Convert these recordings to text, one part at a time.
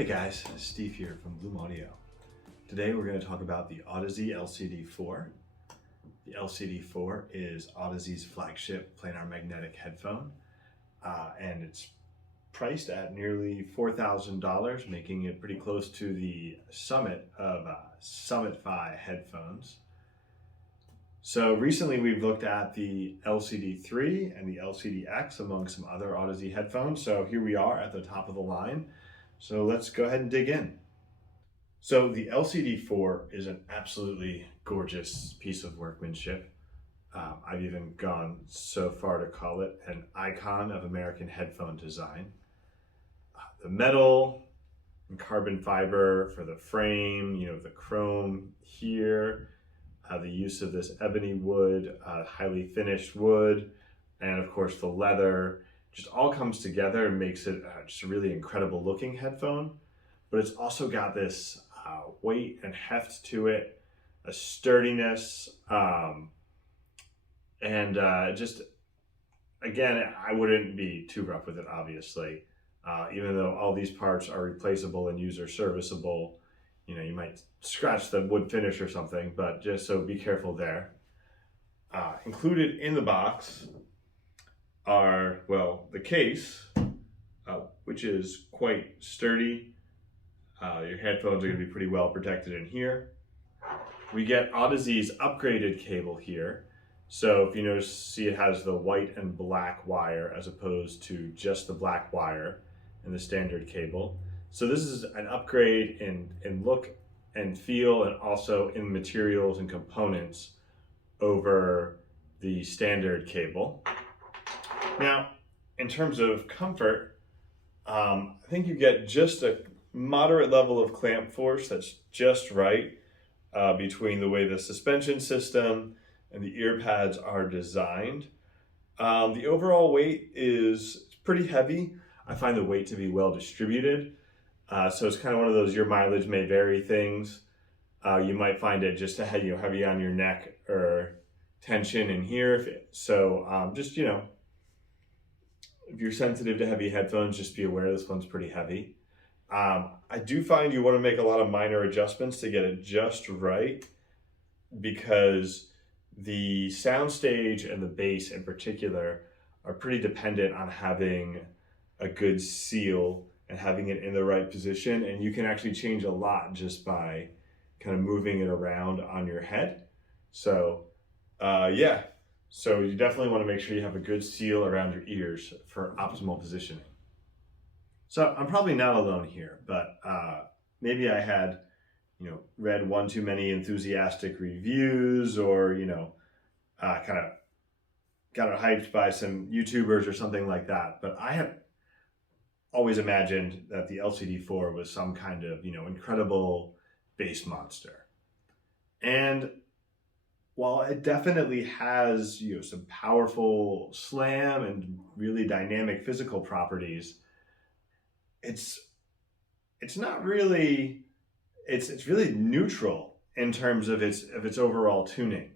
Hey guys, Steve here from Bloom Audio. Today we're going to talk about the Audeze LCD-4. The LCD-4 is Audeze's flagship planar magnetic headphone, and it's priced at nearly $4,000, making it pretty close to the Summit of Summit Fi headphones. So recently we've looked at the LCD-3 and the LCD-X among some other Audeze headphones. So here we are at the top of the line. So let's go ahead and dig in. So the LCD-4 is an absolutely gorgeous piece of workmanship. I've even gone so far to call it an icon of American headphone design. The metal and carbon fiber for the frame, the chrome here, the use of this ebony wood, highly finished wood, and of course the leather, just all comes together and makes it just a really incredible looking headphone. But it's also got this weight and heft to it, a sturdiness, and just, again, I wouldn't be too rough with it, obviously. Even though all these parts are replaceable and user serviceable, you might scratch the wood finish or something, but just so be careful there. Included in the box are, well, the case, which is quite sturdy. Your headphones are going to be pretty well protected in here. We get Audeze's upgraded cable here. So if you notice, see it has the white and black wire as opposed to just the black wire in the standard cable. So this is an upgrade in look and feel, and also in materials and components over the standard cable. Now, in terms of comfort, I think you get just a moderate level of clamp force that's just right between the way the suspension system and the ear pads are designed. The overall weight is pretty heavy. I find the weight to be well distributed. So it's kind of one of those your mileage may vary things. You might find it just heavy on your neck or tension in here. So just, if you're sensitive to heavy headphones, just be aware this one's pretty heavy. I do find you want to make a lot of minor adjustments to get it just right, because the soundstage and the bass in particular are pretty dependent on having a good seal and having it in the right position, and you can actually change a lot just by kind of moving it around on your head. So yeah, so you definitely want to make sure you have a good seal around your ears for optimal positioning. So I'm probably not alone here, but maybe I had read one too many enthusiastic reviews, or kind of got hyped by some YouTubers or something like that. But I had always imagined that the LCD-4 was some kind of incredible bass monster. And while it definitely has some powerful slam and really dynamic physical properties, it's not really, it's really neutral in terms of its overall tuning,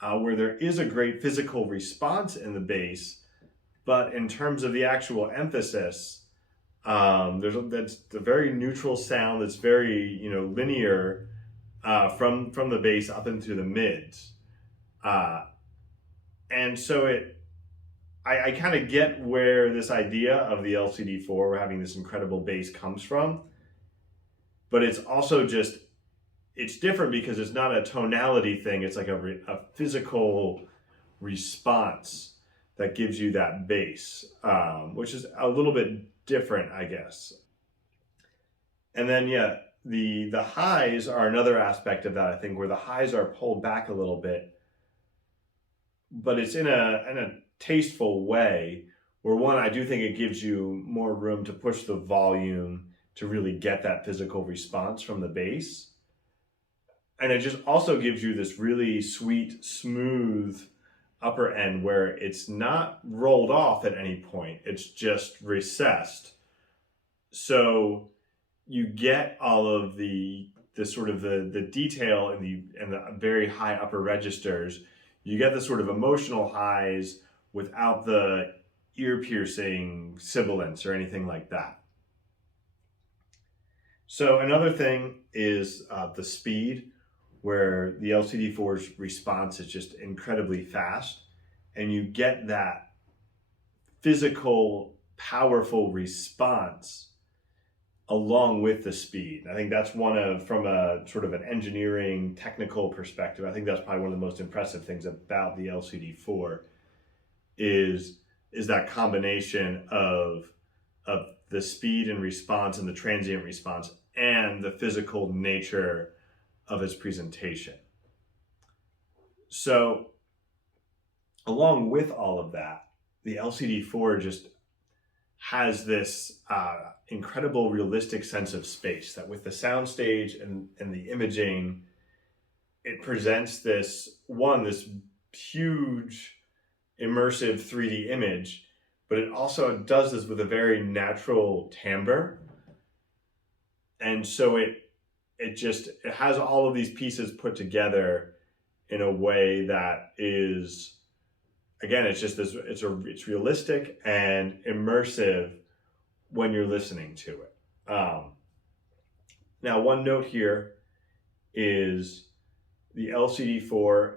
where there is a great physical response in the bass, but in terms of the actual emphasis, that's the very neutral sound that's very linear from the bass up into the mids, and so I kind of get where this idea of the LCD-4 having this incredible bass comes from, but it's also just, it's different because it's not a tonality thing. It's like a physical response that gives you that bass, which is a little bit different, I guess. And then, yeah, the highs are another aspect of that, I think, where the highs are pulled back a little bit, but it's in a tasteful way, where one, I do think it gives you more room to push the volume to really get that physical response from the bass. And it just also gives you this really sweet, smooth upper end where it's not rolled off at any point, it's just recessed. So you get all of the sort of the detail and the very high upper registers. You get the sort of emotional highs without the ear-piercing sibilance or anything like that. So another thing is the speed, where the LCD4's response is just incredibly fast, and you get that physical, powerful response along with the speed. I think that's from a sort of an engineering, technical perspective, I think that's probably one of the most impressive things about the LCD4 is that combination of the speed and response and the transient response and the physical nature of its presentation. So along with all of that, the LCD4 just has this incredible realistic sense of space, that with the soundstage and the imaging, it presents this huge immersive 3D image, but it also does this with a very natural timbre. And so it has all of these pieces put together in a way that is, again, it's realistic and immersive when you're listening to it. Now, one note here is the LCD4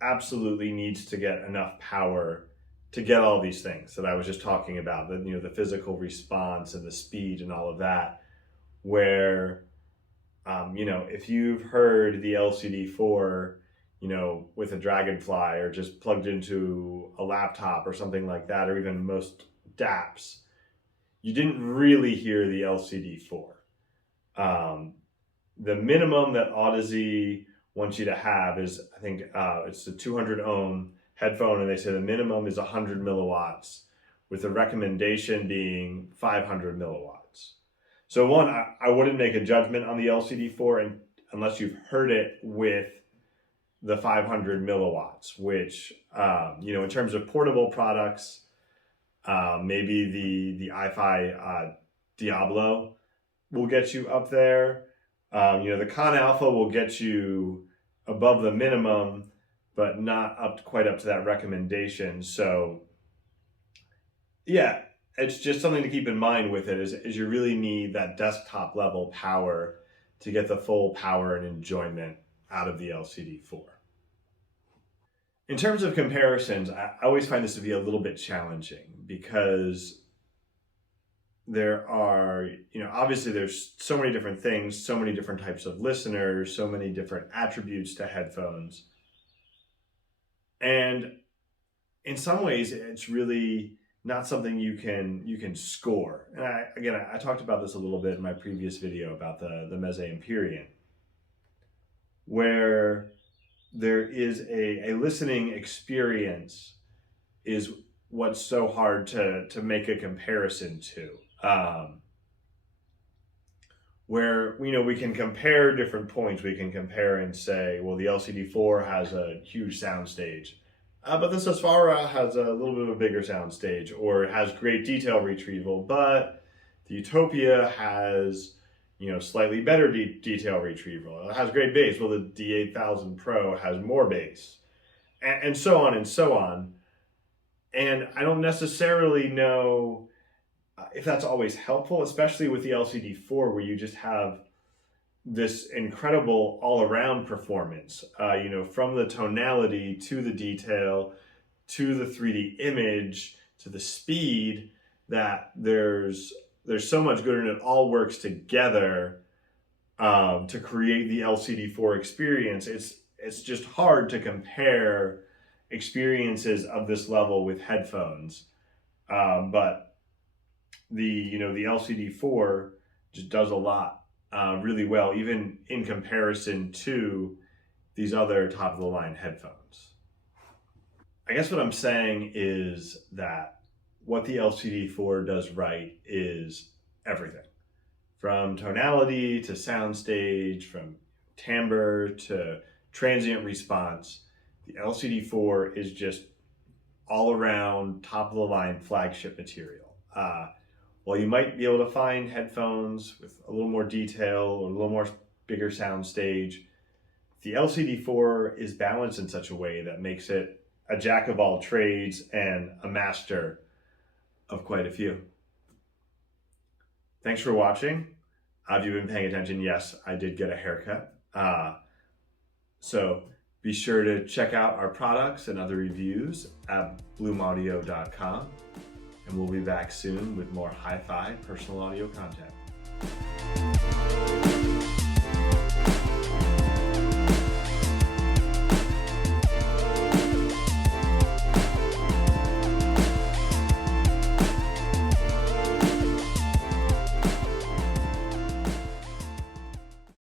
absolutely needs to get enough power to get all these things that I was just talking about, the physical response and the speed and all of that, where, if you've heard the LCD4, with a Dragonfly or just plugged into a laptop or something like that, or even most DAPs, you didn't really hear the LCD4. The minimum that Audeze wants you to have is, I think it's the 200 ohm headphone, and they say the minimum is 100 milliwatts, with the recommendation being 500 milliwatts. So one, I wouldn't make a judgment on the LCD4 unless you've heard it with the 500 milliwatts, which, in terms of portable products, maybe the iFi Diablo will get you up there. The Con Alpha will get you above the minimum, but not quite up to that recommendation. So yeah, it's just something to keep in mind with it is you really need that desktop level power to get the full power and enjoyment out of the LCD4. In terms of comparisons, I always find this to be a little bit challenging because there are, obviously there's so many different things, so many different types of listeners, so many different attributes to headphones. And in some ways, it's really not something you can score. And I talked about this a little bit in my previous video about the Meze Empyrean, where there is a listening experience is what's so hard to make a comparison to. Where we can compare different points. We can compare and say, well, the LCD4 has a huge soundstage, but the Sesfara has a little bit of a bigger soundstage, or it has great detail retrieval, but the Utopia has slightly better detail retrieval. It has great bass. Well, the D8000 Pro has more bass, and so on and so on. And I don't necessarily know if that's always helpful, especially with the LCD4, where you just have this incredible all-around performance, from the tonality to the detail, to the 3D image, to the speed, that there's so much good, and it all works together to create the LCD4 experience. It's just hard to compare experiences of this level with headphones, but the LCD4 just does a lot really well, even in comparison to these other top of the line headphones. I guess what I'm saying is that what the LCD4 does right is everything, from tonality to soundstage, from timbre to transient response. The LCD4 is just all around top of the line flagship material. While you might be able to find headphones with a little more detail or a little more bigger soundstage, the LCD4 is balanced in such a way that makes it a jack of all trades and a master of quite a few. Thanks for watching. Have you been paying attention? Yes, I did get a haircut. So be sure to check out our products and other reviews at bloomaudio.com. And we'll be back soon with more hi-fi personal audio content.